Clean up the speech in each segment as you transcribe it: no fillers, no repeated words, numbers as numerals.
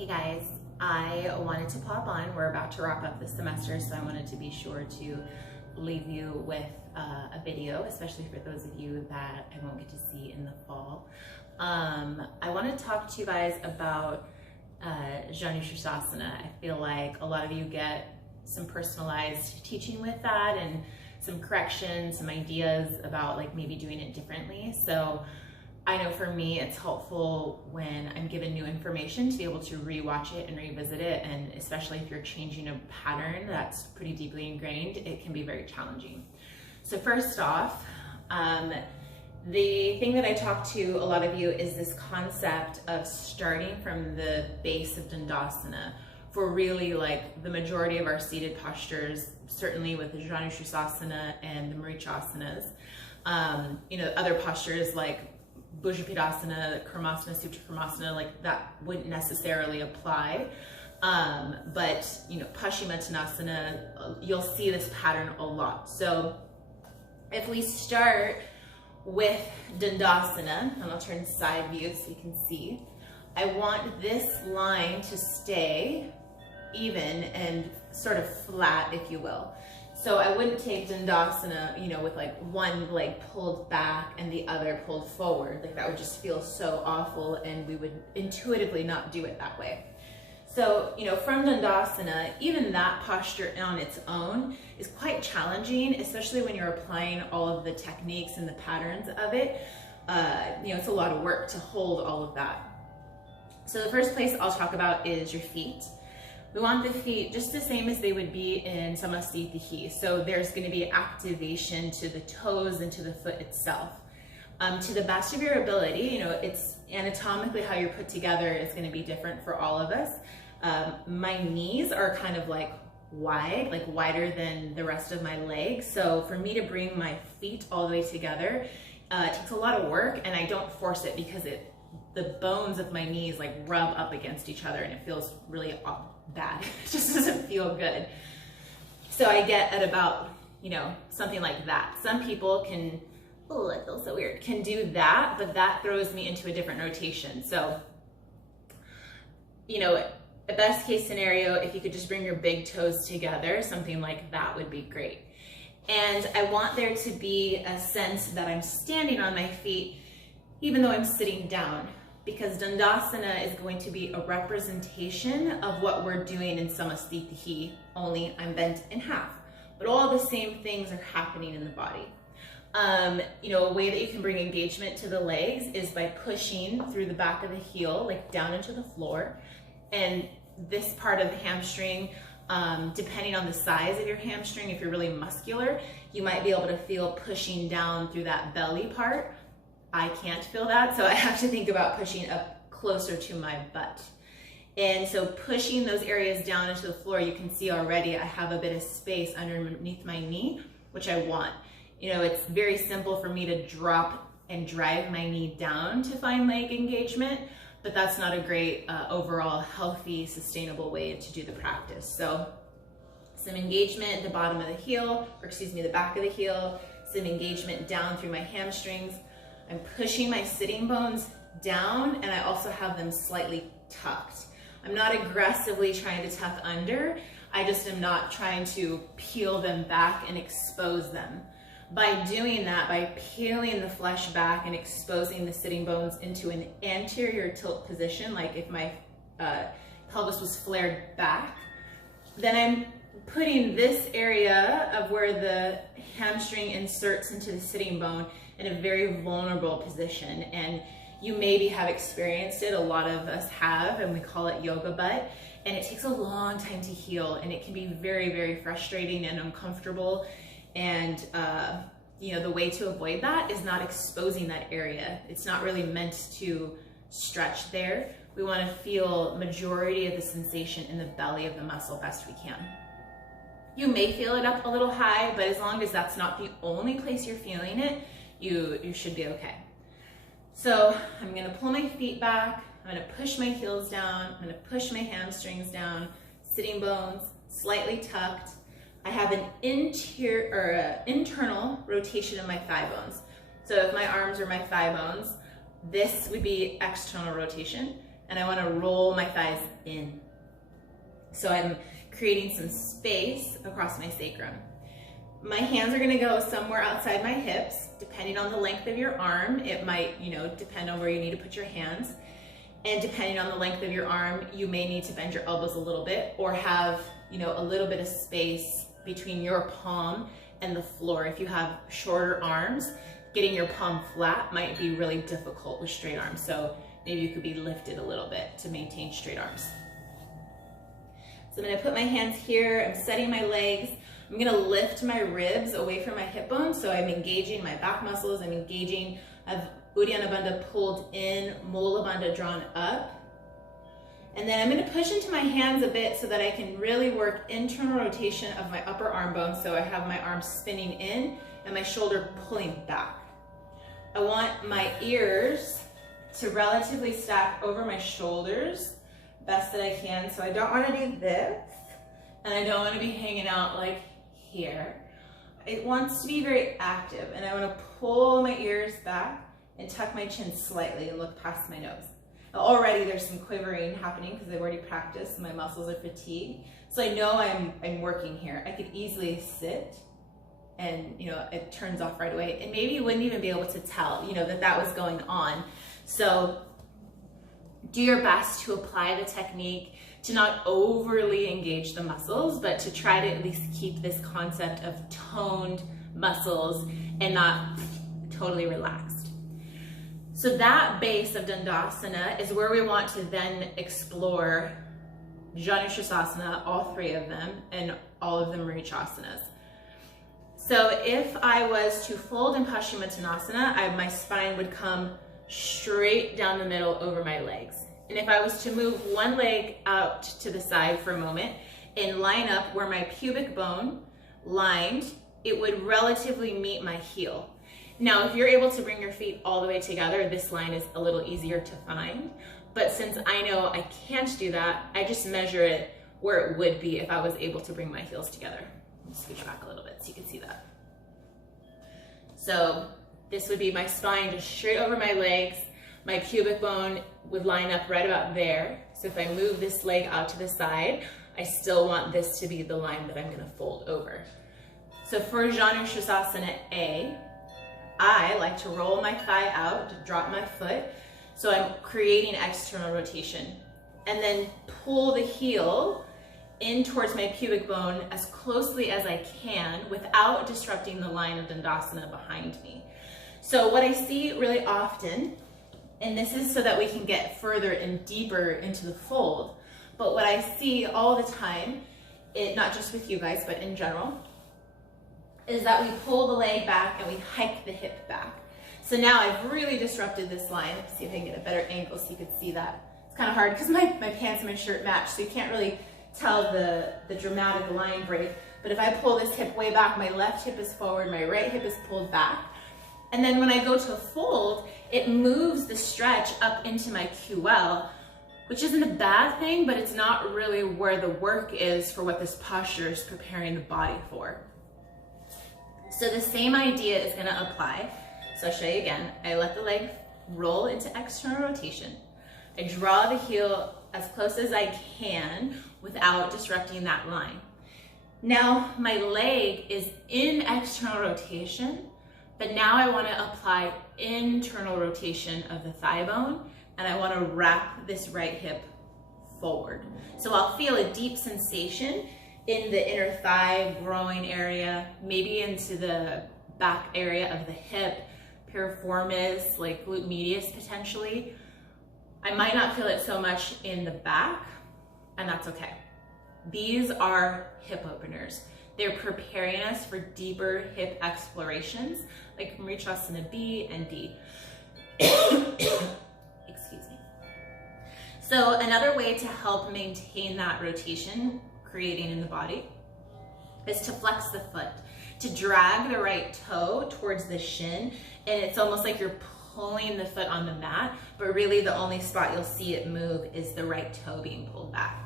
Hey guys, I wanted to pop on. We're about to wrap up the semester, so I wanted to be sure to leave you with a video, especially for those of you that I won't get to see in the fall. I want to talk to you guys about Janu A-C. I feel like a lot of you get some personalized teaching with that and some corrections, some ideas about like maybe doing it differently. So I know for me, it's helpful when I'm given new information to be able to rewatch it and revisit it. And especially if you're changing a pattern that's pretty deeply ingrained, it can be very challenging. So first off, the thing that I talk to a lot of you is this concept of starting from the base of Dandasana for really like the majority of our seated postures, certainly with the Janu A-C and the Marichasanas. Other postures like Bhujapidasana, Karmasana, Sutrakarmasana, like that wouldn't necessarily apply. But Paschimottanasana, you'll see this pattern a lot. So if we start with Dandasana, and I'll turn side view so you can see, I want this line to stay even and sort of flat, if you will. So I wouldn't take Dandasana, with like one leg pulled back and the other pulled forward. Like that would just feel so awful and we would intuitively not do it that way. So, from Dandasana, even that posture on its own is quite challenging, especially when you're applying all of the techniques and the patterns of it. It's a lot of work to hold all of that. So the first place I'll talk about is your feet. We want the feet just the same as they would be in Samasthiti. So there's going to be activation to the toes and to the foot itself. To the best of your ability, it's anatomically how you're put together is going to be different for all of us. My knees are kind of like wide, like wider than the rest of my legs. So for me to bring my feet all the way together, it takes a lot of work, and I don't force it because the bones of my knees like rub up against each other and it feels really bad. It just doesn't feel good. So I get at about, something like that. Some people can, oh, that feels so weird, can do that, but that throws me into a different rotation. So, a best case scenario, if you could just bring your big toes together, something like that would be great. And I want there to be a sense that I'm standing on my feet, even though I'm sitting down, because Dandasana is going to be a representation of what we're doing in Samasthiti, only I'm bent in half. But all the same things are happening in the body. A way that you can bring engagement to the legs is by pushing through the back of the heel, like down into the floor. And this part of the hamstring, depending on the size of your hamstring, if you're really muscular, you might be able to feel pushing down through that belly part. I can't feel that, so I have to think about pushing up closer to my butt. And so pushing those areas down into the floor, you can see already I have a bit of space underneath my knee, which I want. It's very simple for me to drop and drive my knee down to find leg engagement, but that's not a great overall healthy, sustainable way to do the practice. So some engagement at the bottom of the heel, the back of the heel, some engagement down through my hamstrings. I'm pushing my sitting bones down, and I also have them slightly tucked. I'm not aggressively trying to tuck under. I just am not trying to peel them back and expose them. By doing that, by peeling the flesh back and exposing the sitting bones into an anterior tilt position, like if my pelvis was flared back, then I'm putting this area of where the hamstring inserts into the sitting bone in a very vulnerable position. And you maybe have experienced it, a lot of us have, and we call it yoga butt. And it takes a long time to heal, and it can be very, very frustrating and uncomfortable. And the way to avoid that is not exposing that area. It's not really meant to stretch there. We want to feel majority of the sensation in the belly of the muscle best we can. You may feel it up a little high, but as long as that's not the only place you're feeling it, you should be okay. So I'm gonna pull my feet back, I'm gonna push my heels down, I'm gonna push my hamstrings down, sitting bones slightly tucked. I have an internal rotation of my thigh bones. So if my arms are my thigh bones, this would be external rotation, and I wanna roll my thighs in. So I'm creating some space across my sacrum. My hands are gonna go somewhere outside my hips, depending on the length of your arm. It might, depend on where you need to put your hands. And depending on the length of your arm, you may need to bend your elbows a little bit or have, a little bit of space between your palm and the floor. If you have shorter arms, getting your palm flat might be really difficult with straight arms. So maybe you could be lifted a little bit to maintain straight arms. So I'm gonna put my hands here, I'm setting my legs. I'm gonna lift my ribs away from my hip bone, so I'm engaging my back muscles, I have Uddiyana Bandha pulled in, Mula Bandha drawn up. And then I'm gonna push into my hands a bit so that I can really work internal rotation of my upper arm bone, so I have my arms spinning in and my shoulder pulling back. I want my ears to relatively stack over my shoulders best that I can, so I don't wanna do this, and I don't wanna be hanging out like here. It wants to be very active, and I want to pull my ears back and tuck my chin slightly and look past my nose. Now, already there's some quivering happening because I've already practiced and my muscles are fatigued. So I know I'm working here. I could easily sit and it turns off right away, and maybe you wouldn't even be able to tell that was going on. So do your best to apply the technique, to not overly engage the muscles, but to try to at least keep this concept of toned muscles and not totally relaxed. So that base of Dandasana is where we want to then explore Janu A-C, all three of them, and all of the Marichasanas. So if I was to fold in Paschimottanasana, my spine would come straight down the middle over my legs. And if I was to move one leg out to the side for a moment and line up where my pubic bone lined, it would relatively meet my heel. Now, if you're able to bring your feet all the way together, this line is a little easier to find. But since I know I can't do that, I just measure it where it would be if I was able to bring my heels together. I'll scooch back a little bit so you can see that. So this would be my spine just straight over my legs. My pubic bone would line up right about there. So if I move this leg out to the side, I still want this to be the line that I'm gonna fold over. So for Janu A, I like to roll my thigh out, drop my foot. So I'm creating external rotation. And then pull the heel in towards my pubic bone as closely as I can without disrupting the line of Dandasana behind me. So what I see really often, and this is so that we can get further and deeper into the fold, but what I see all the time, not just with you guys, but in general, is that we pull the leg back and we hike the hip back. So now I've really disrupted this line. Let's see if I can get a better angle so you can see that. It's kind of hard because my pants and my shirt match, so you can't really tell the dramatic line break. But if I pull this hip way back, my left hip is forward, my right hip is pulled back. And then when I go to fold, it moves the stretch up into my QL, which isn't a bad thing, but it's not really where the work is for what this posture is preparing the body for. So the same idea is gonna apply. So I'll show you again. I let the leg roll into external rotation. I draw the heel as close as I can without disrupting that line. Now my leg is in external rotation, but now I want to apply internal rotation of the thigh bone, and I want to wrap this right hip forward. So I'll feel a deep sensation in the inner thigh, groin area, maybe into the back area of the hip, piriformis, like glute medius potentially. I might not feel it so much in the back, and that's okay. These are hip openers. They're preparing us for deeper hip explorations, like Marichasana B and D. Excuse me. So another way to help maintain that rotation, creating in the body, is to flex the foot, to drag the right toe towards the shin, and it's almost like you're pulling the foot on the mat, but really the only spot you'll see it move is the right toe being pulled back.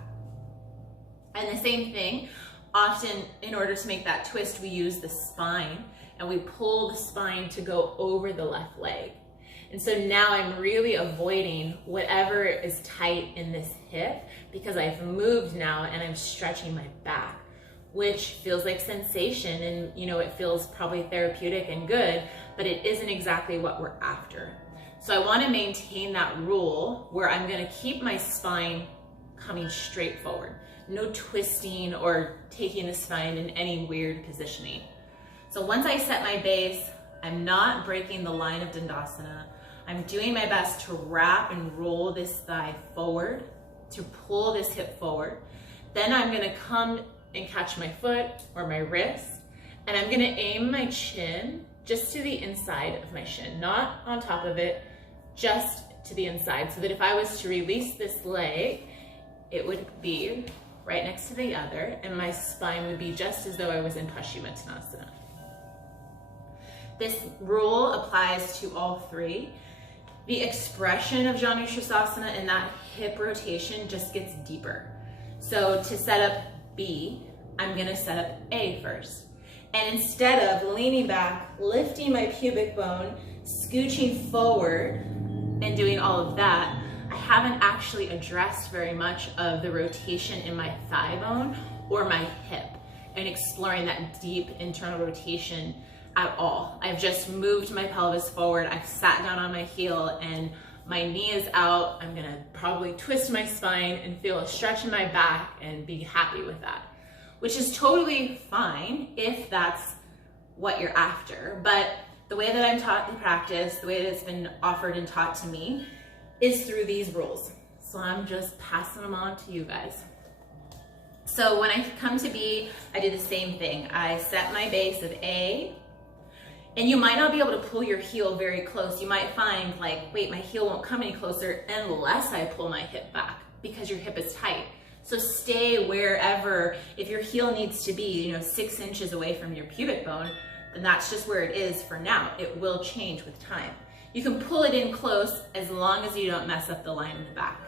And the same thing, often in order to make that twist, we use the spine and we pull the spine to go over the left leg. And so now I'm really avoiding whatever is tight in this hip because I've moved now and I'm stretching my back, which feels like sensation, and it feels probably therapeutic and good, but it isn't exactly what we're after. So I want to maintain that rule where I'm going to keep my spine coming straight forward. No twisting or taking the spine in any weird positioning. So once I set my base, I'm not breaking the line of Dandasana. I'm doing my best to wrap and roll this thigh forward, to pull this hip forward. Then I'm going to come and catch my foot or my wrist, and I'm going to aim my chin just to the inside of my shin, not on top of it, just to the inside, so that if I was to release this leg, it would be right next to the other, and my spine would be just as though I was in Paschimottanasana. This rule applies to all three. The expression of Janu A-C and that hip rotation just gets deeper. So to set up B, I'm gonna set up A first. And instead of leaning back, lifting my pubic bone, scooching forward, and doing all of that, I haven't actually addressed very much of the rotation in my thigh bone or my hip and exploring that deep internal rotation at all. I've just moved my pelvis forward, I've sat down on my heel, and my knee is out. I'm gonna probably twist my spine and feel a stretch in my back and be happy with that, which is totally fine if that's what you're after. But the way that I'm taught to practice, the way that it's been offered and taught to me, is through these rules. So I'm just passing them on to you guys. So when I come to B, I do the same thing. I set my base of A, and you might not be able to pull your heel very close. You might find like, wait, my heel won't come any closer unless I pull my hip back because your hip is tight. So stay wherever, if your heel needs to be, 6 inches away from your pubic bone, then that's just where it is for now. It will change with time. You can pull it in close as long as you don't mess up the line in the back.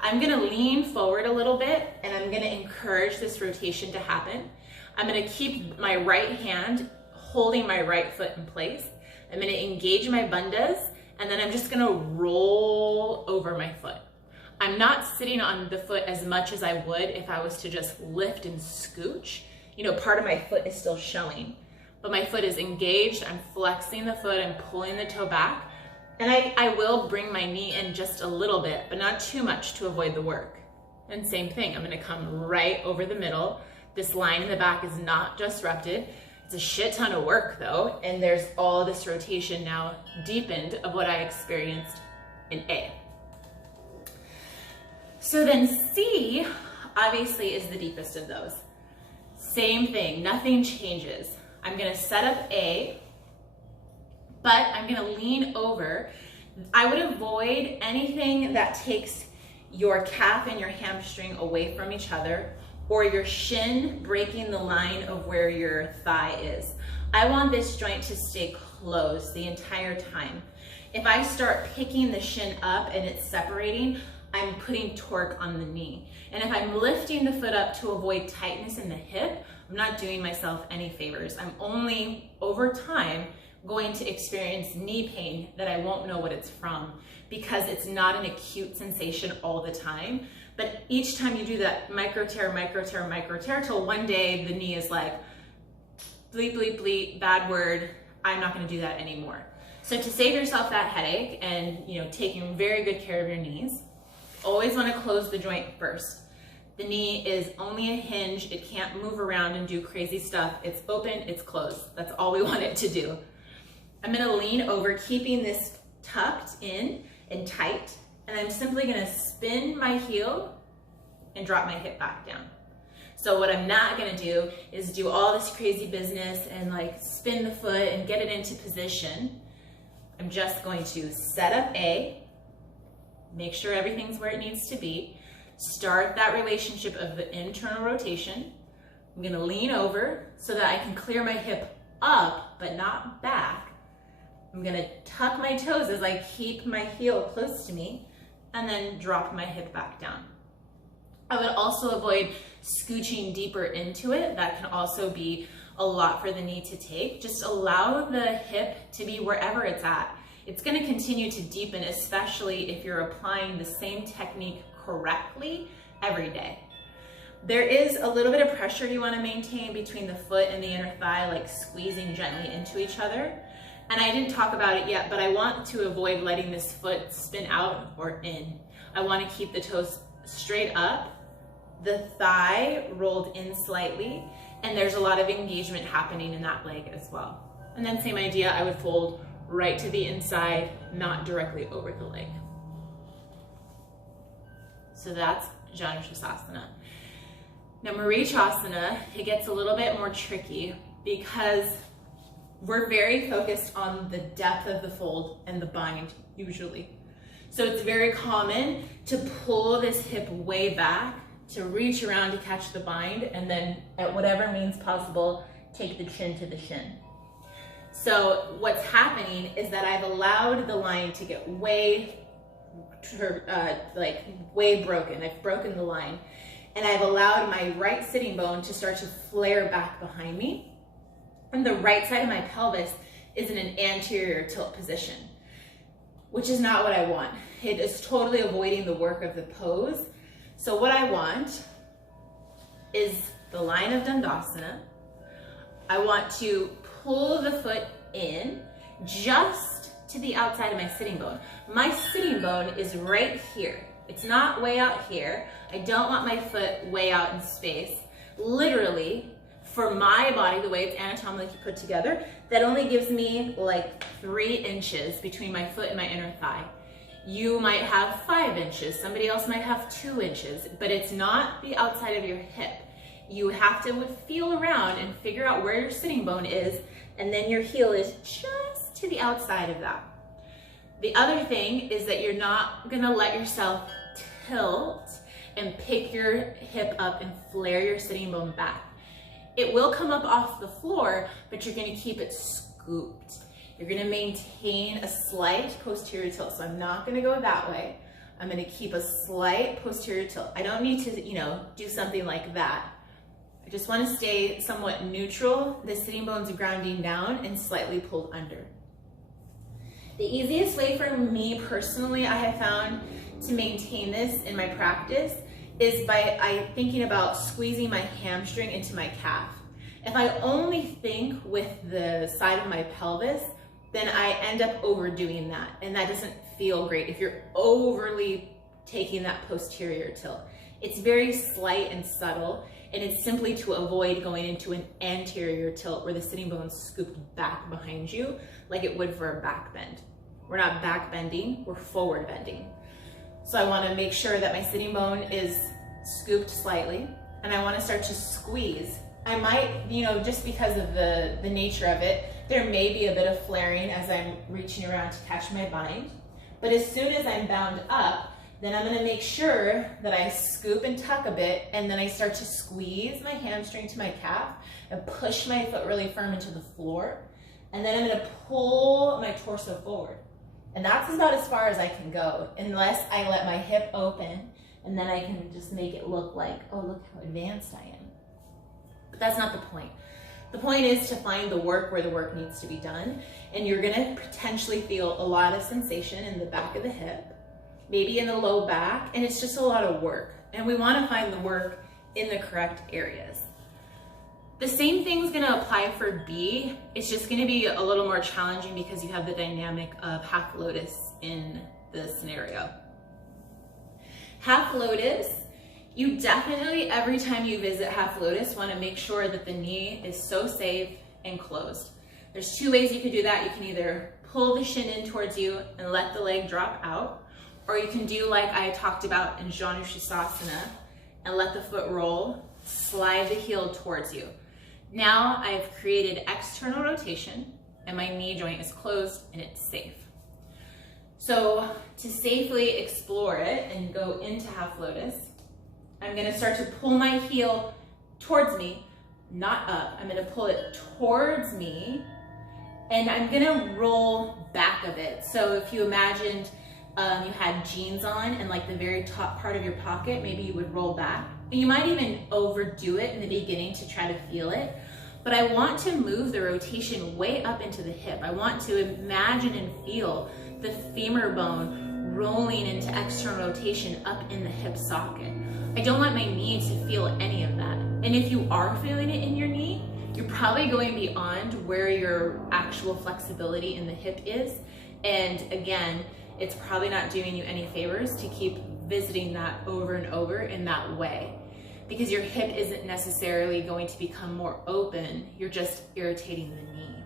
I'm gonna lean forward a little bit and I'm gonna encourage this rotation to happen. I'm gonna keep my right hand holding my right foot in place. I'm gonna engage my bandhas, and then I'm just gonna roll over my foot. I'm not sitting on the foot as much as I would if I was to just lift and scooch. Part of my foot is still showing, but my foot is engaged. I'm flexing the foot, I'm pulling the toe back, and I will bring my knee in just a little bit, but not too much to avoid the work. And same thing, I'm gonna come right over the middle. This line in the back is not disrupted. It's a shit ton of work though, and there's all this rotation now deepened of what I experienced in A. So then C, obviously, is the deepest of those. Same thing, nothing changes. I'm gonna set up A, but I'm gonna lean over. I would avoid anything that takes your calf and your hamstring away from each other, or your shin breaking the line of where your thigh is. I want this joint to stay closed the entire time. If I start picking the shin up and it's separating, I'm putting torque on the knee. And if I'm lifting the foot up to avoid tightness in the hip, I'm not doing myself any favors. I'm only, over time, going to experience knee pain that I won't know what it's from, because it's not an acute sensation all the time. But each time you do that micro tear, till one day the knee is like, bleep, bleep, bleep, bad word, I'm not gonna do that anymore. So to save yourself that headache and taking very good care of your knees, always wanna close the joint first. The knee is only a hinge, it can't move around and do crazy stuff. It's open, it's closed. That's all we want it to do. I'm gonna lean over, keeping this tucked in and tight, and I'm simply gonna spin my heel and drop my hip back down. So what I'm not gonna do is do all this crazy business and like spin the foot and get it into position. I'm just going to set up A, make sure everything's where it needs to be, start that relationship of the internal rotation. I'm gonna lean over so that I can clear my hip up, but not back. I'm gonna tuck my toes as I keep my heel close to me, and then drop my hip back down. I would also avoid scooching deeper into it. That can also be a lot for the knee to take. Just allow the hip to be wherever it's at. it's going to continue to deepen, especially if you're applying the same technique correctly every day. There is a little bit of pressure you want to maintain between the foot and the inner thigh, like squeezing gently into each other. And I didn't talk about it yet, but I want to avoid letting this foot spin out or in. I want to keep the toes straight up, the thigh rolled in slightly, and there's a lot of engagement happening in that leg as well. And then same idea, I would fold right to the inside, not directly over the leg. So that's Janu A-C. Now Marichasana, it gets a little bit more tricky because we're very focused on the depth of the fold and the bind usually. So it's very common to pull this hip way back, to reach around to catch the bind, and then at whatever means possible, take the chin to the shin. So what's happening is that I've allowed the line to get way broken. I've broken the line, and I've allowed my right sitting bone to start to flare back behind me. And the right side of my pelvis is in an anterior tilt position, which is not what I want. It is totally avoiding the work of the pose. So what I want is the line of Dandasana. I want to pull the foot in just to the outside of my sitting bone. My sitting bone is right here. It's not way out here. I don't want my foot way out in space. Literally, for my body, the way it's anatomically put together, that only gives me like 3 inches between my foot and my inner thigh. You might have 5 inches, somebody else might have 2 inches, but it's not the outside of your hip. You have to feel around and figure out where your sitting bone is, and then your heel is just to the outside of that. The other thing is that you're not gonna let yourself tilt and pick your hip up and flare your sitting bone back. It will come up off the floor, but you're gonna keep it scooped. You're gonna maintain a slight posterior tilt. So I'm not gonna go that way. I'm gonna keep a slight posterior tilt. I don't need to, do something like that. I just wanna stay somewhat neutral. The sitting bone's grounding down and slightly pulled under. The easiest way for me personally, I have found to maintain this in my practice is by thinking about squeezing my hamstring into my calf. If I only think with the side of my pelvis, then I end up overdoing that, and that doesn't feel great if you're overly taking that posterior tilt. It's very slight and subtle, and it's simply to avoid going into an anterior tilt where the sitting bone's scooped back behind you like it would for a back bend. We're not back bending, we're forward bending. So I wanna make sure that my sitting bone is scooped slightly, and I wanna start to squeeze. I might, just because of the nature of it, there may be a bit of flaring as I'm reaching around to catch my bind. But as soon as I'm bound up, then I'm gonna make sure that I scoop and tuck a bit, and then I start to squeeze my hamstring to my calf and push my foot really firm into the floor. And then I'm gonna pull my torso forward. And that's about as far as I can go, unless I let my hip open, and then I can just make it look like, oh, look how advanced I am. But that's not the point. The point is to find the work where the work needs to be done, and you're gonna potentially feel a lot of sensation in the back of the hip, maybe in the low back, and it's just a lot of work. And we wanna find the work in the correct areas. The same thing's gonna apply for B. It's just gonna be a little more challenging because you have the dynamic of half lotus in the scenario. Half lotus, you definitely, every time you visit half lotus, wanna make sure that the knee is so safe and closed. There's 2 ways you can do that. You can either pull the shin in towards you and let the leg drop out, or you can do like I talked about in Janu A-C and let the foot roll, slide the heel towards you. Now I've created external rotation and my knee joint is closed and it's safe. So to safely explore it and go into half lotus, I'm gonna start to pull my heel towards me, not up. I'm gonna pull it towards me, and I'm gonna roll back a bit. So if you imagined you had jeans on and like the very top part of your pocket, maybe you would roll back. And you might even overdo it in the beginning to try to feel it. but I want to move the rotation way up into the hip. I want to imagine and feel the femur bone rolling into external rotation up in the hip socket. I don't want my knee to feel any of that. And if you are feeling it in your knee, you're probably going beyond where your actual flexibility in the hip is. And again, it's probably not doing you any favors to keep visiting that over and over in that way, because your hip isn't necessarily going to become more open, you're just irritating the knee.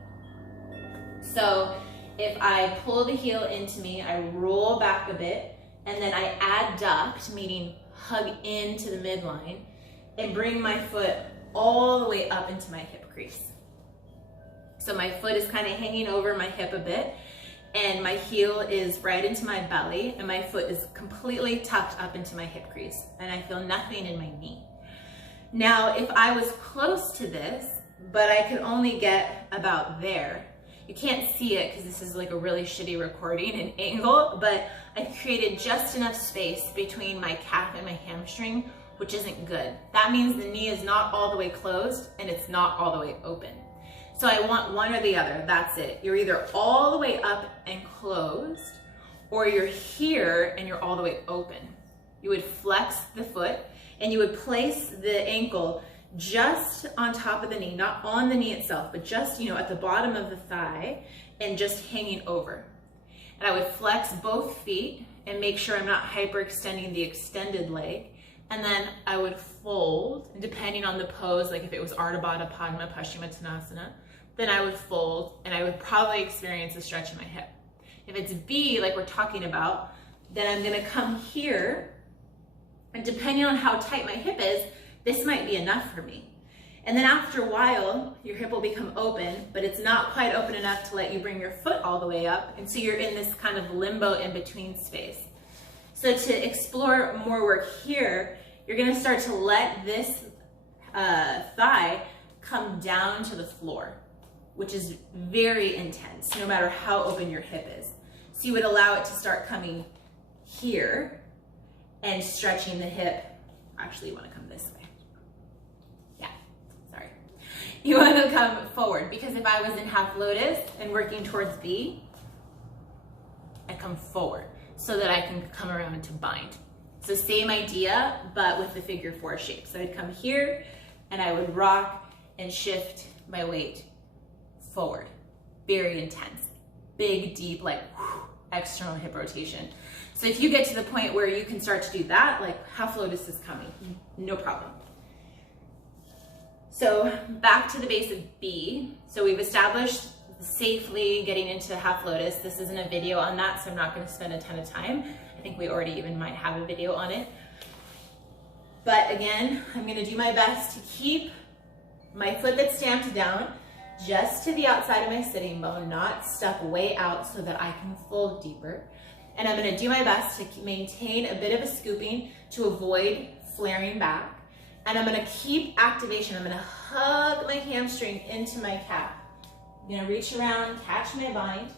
So if I pull the heel into me, I roll back a bit, and then I adduct, meaning hug into the midline, and bring my foot all the way up into my hip crease. So my foot is kind of hanging over my hip a bit, and my heel is right into my belly, and my foot is completely tucked up into my hip crease, and I feel nothing in my knee. Now, if I was close to this, but I could only get about there, you can't see it because this is like a really shitty recording and angle, but I've created just enough space between my calf and my hamstring, which isn't good. That means the knee is not all the way closed and it's not all the way open. So I want one or the other, that's it. You're either all the way up and closed, or you're here and you're all the way open. You would flex the foot and you would place the ankle just on top of the knee, not on the knee itself, but just, at the bottom of the thigh and just hanging over. And I would flex both feet and make sure I'm not hyperextending the extended leg. And then I would fold, depending on the pose, like if it was Ardha Baddha Padma Paschimottanasana, then I would fold and I would probably experience a stretch in my hip. If it's B, like we're talking about, then I'm gonna come here, and depending on how tight my hip is, this might be enough for me. And then after a while, your hip will become open, but it's not quite open enough to let you bring your foot all the way up, and so you're in this kind of limbo in between space. So to explore more work here, you're gonna start to let this thigh come down to the floor, which is very intense, no matter how open your hip is. So you would allow it to start coming here and stretching the hip. Actually, you want to come this way. Yeah, sorry. You want to come forward, because if I was in half lotus and working towards B, I come forward so that I can come around to bind. So same idea, but with the figure 4 shape. So I'd come here and I would rock and shift my weight forward. Very intense, big, deep, like external hip rotation. So if you get to the point where you can start to do that, like half lotus is coming, no problem. So back to the base of B. So we've established safely getting into half lotus. This isn't a video on that, so I'm not going to spend a ton of time. I think we already even might have a video on it. But again, I'm going to do my best to keep my foot that's stamped down just to the outside of my sitting bone, not stuck way out, so that I can fold deeper. And I'm going to do my best to maintain a bit of a scooping to avoid flaring back. And I'm going to keep activation. I'm going to hug my hamstring into my calf. I'm going to reach around, catch my bind.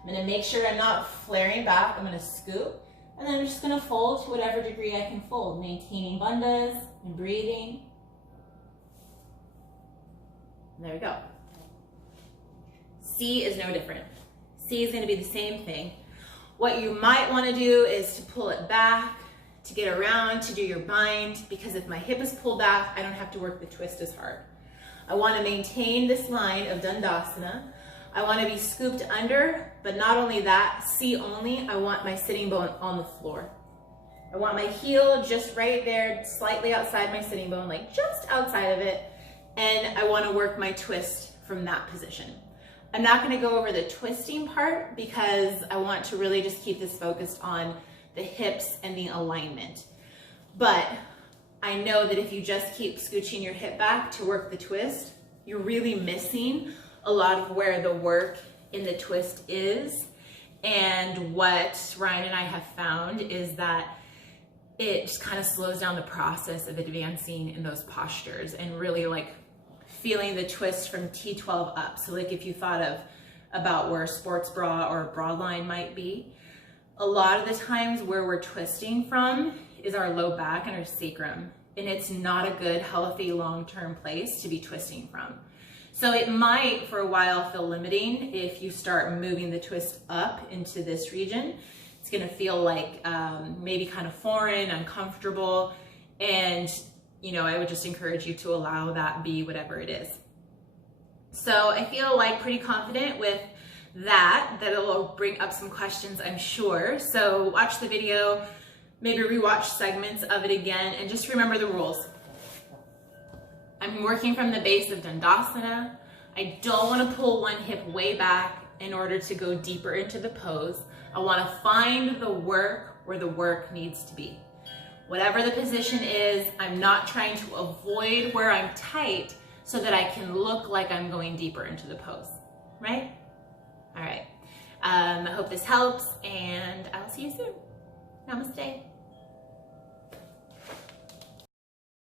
I'm going to make sure I'm not flaring back. I'm going to scoop. And then I'm just going to fold to whatever degree I can fold, maintaining bandhas and breathing. And there we go. C is no different. C is going to be the same thing. What you might want to do is to pull it back, to get around, to do your bind, because if my hip is pulled back, I don't have to work the twist as hard. I want to maintain this line of Dandasana. I want to be scooped under, but not only that, C only, I want my sitting bone on the floor. I want my heel just right there, slightly outside my sitting bone, like just outside of it, and I want to work my twist from that position. I'm not going to go over the twisting part because I want to really just keep this focused on the hips and the alignment. But I know that if you just keep scooching your hip back to work the twist, you're really missing a lot of where the work in the twist is. And what Ryan and I have found is that it just kind of slows down the process of advancing in those postures and really like feeling the twist from T12 up. So like if you thought about where a sports bra or a bra line might be, a lot of the times where we're twisting from is our low back and our sacrum. and it's not a good, healthy, long-term place to be twisting from. So it might, for a while, feel limiting if you start moving the twist up into this region. It's gonna feel like maybe kind of foreign, uncomfortable, and I would just encourage you to allow that be whatever it is. So I feel like pretty confident with that it'll bring up some questions, I'm sure. So watch the video, maybe rewatch segments of it again, and just remember the rules. I'm working from the base of Dandasana. I don't want to pull one hip way back in order to go deeper into the pose. I want to find the work where the work needs to be. Whatever the position is, I'm not trying to avoid where I'm tight so that I can look like I'm going deeper into the pose, right? All right. I hope this helps, and I'll see you soon. Namaste.